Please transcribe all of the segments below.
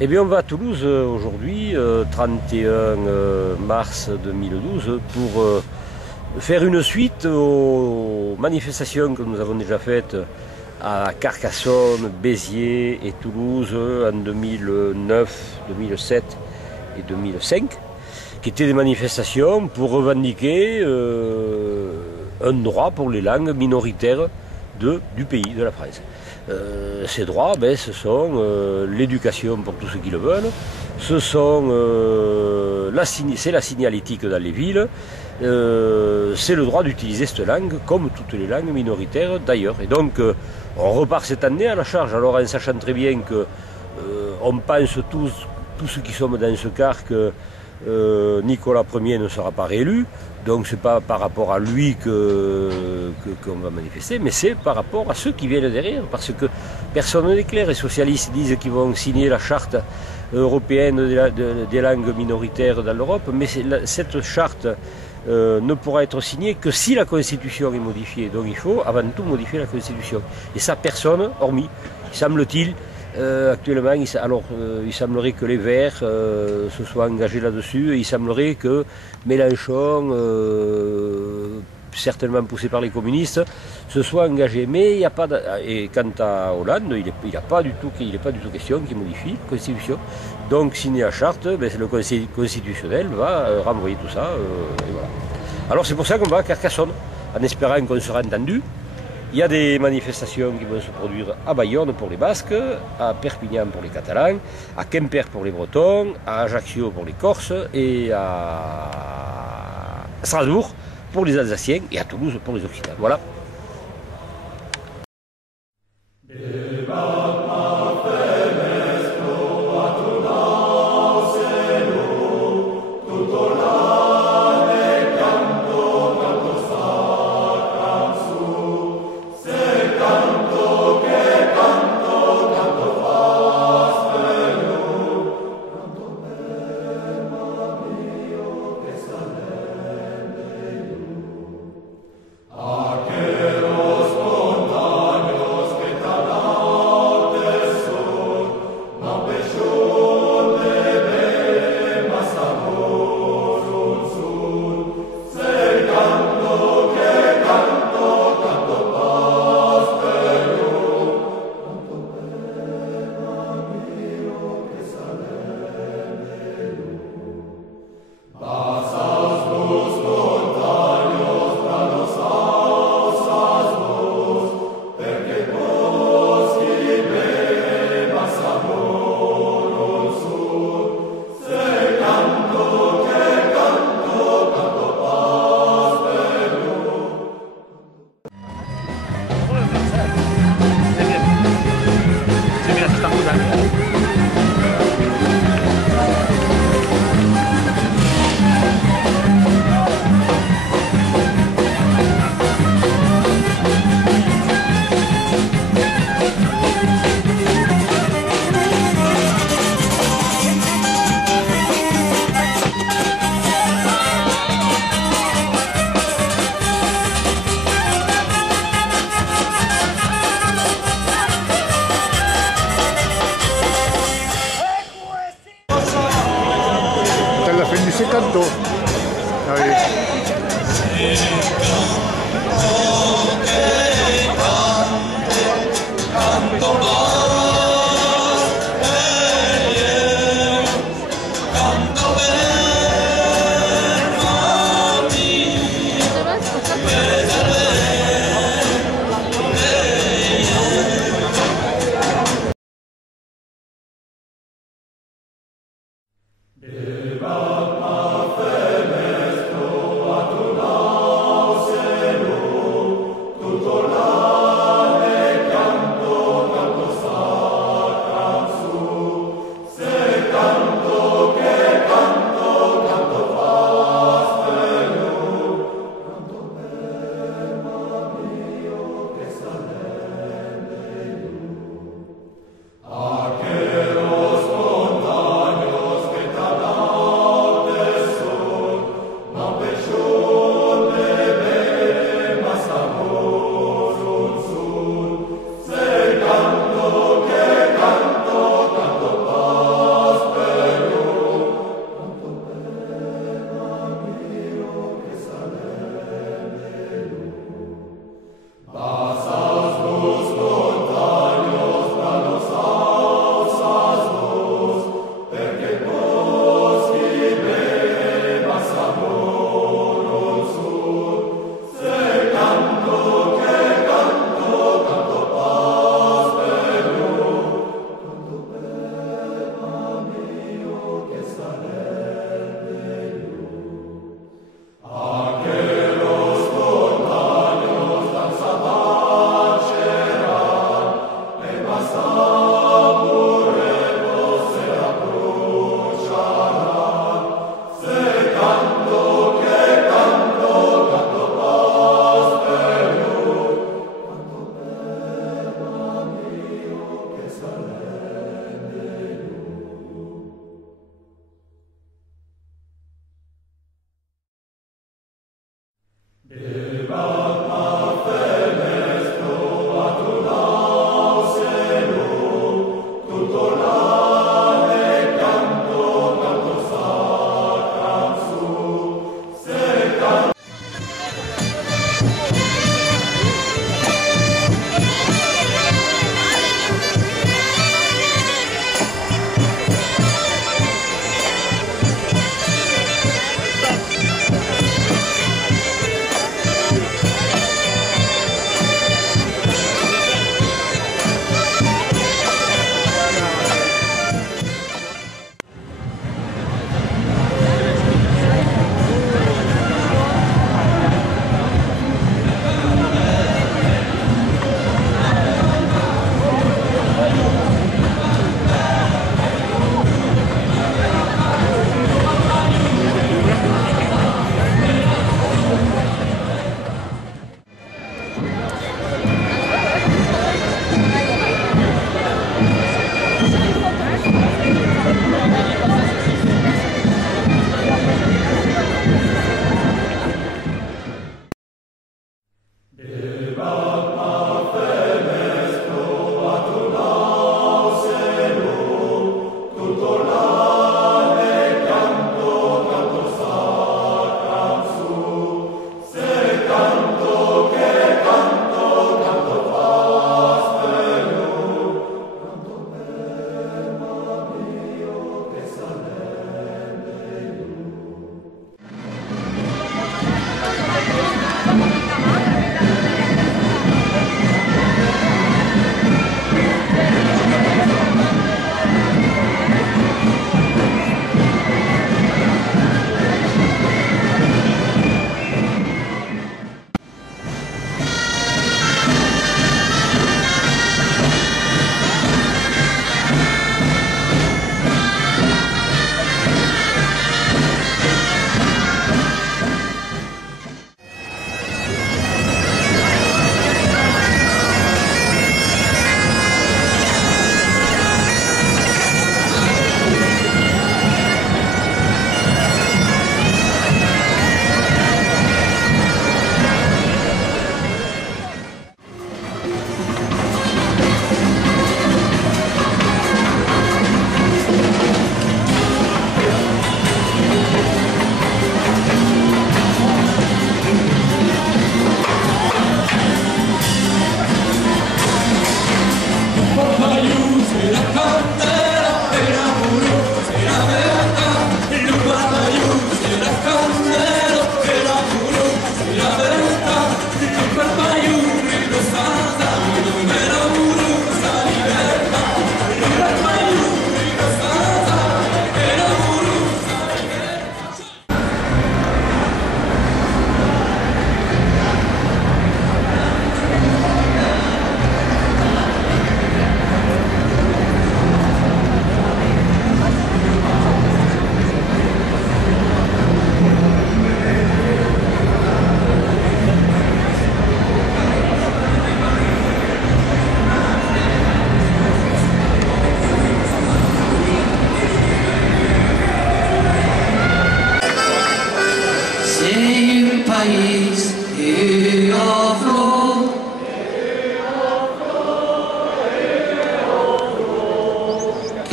Eh bien, on va à Toulouse aujourd'hui, 31 mars 2012, pour faire une suite aux manifestations que nous avons déjà faites à Carcassonne, Béziers et Toulouse en 2009, 2007 et 2005, qui étaient des manifestations pour revendiquer un droit pour les langues minoritaires du pays, de la France. Ces droits, ce sont l'éducation pour tous ceux qui le veulent, c'est la signalétique dans les villes, c'est le droit d'utiliser cette langue comme toutes les langues minoritaires d'ailleurs. Et donc on repart cette année à la charge, alors en sachant très bien que on pense tous ceux qui sommes dans ce quart que Nicolas Ier ne sera pas réélu, donc c'est pas par rapport à lui qu'on va manifester, mais c'est par rapport à ceux qui viennent derrière, parce que personne n'est clair. Les socialistes disent qu'ils vont signer la charte européenne des langues minoritaires dans l'Europe, mais cette charte ne pourra être signée que si la Constitution est modifiée. Donc il faut avant tout modifier la Constitution. Et ça, personne, hormis, semble-t-il, actuellement, il semblerait que les Verts se soient engagés là-dessus, et il semblerait que Mélenchon, certainement poussé par les communistes, se soit engagé. Mais il n'y a pas et quant à Hollande, il n'est pas du tout question qu'il modifie la Constitution. Donc signer la charte, le Conseil constitutionnel va renvoyer tout ça. Et voilà. Alors c'est pour ça qu'on va à Carcassonne, en espérant qu'on sera entendu. Il y a des manifestations qui vont se produire à Bayonne pour les Basques, à Perpignan pour les Catalans, à Quimper pour les Bretons, à Ajaccio pour les Corses et à Strasbourg pour les Alsaciens et à Toulouse pour les Occitans. Voilà. Se cantó.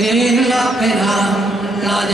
che la pena la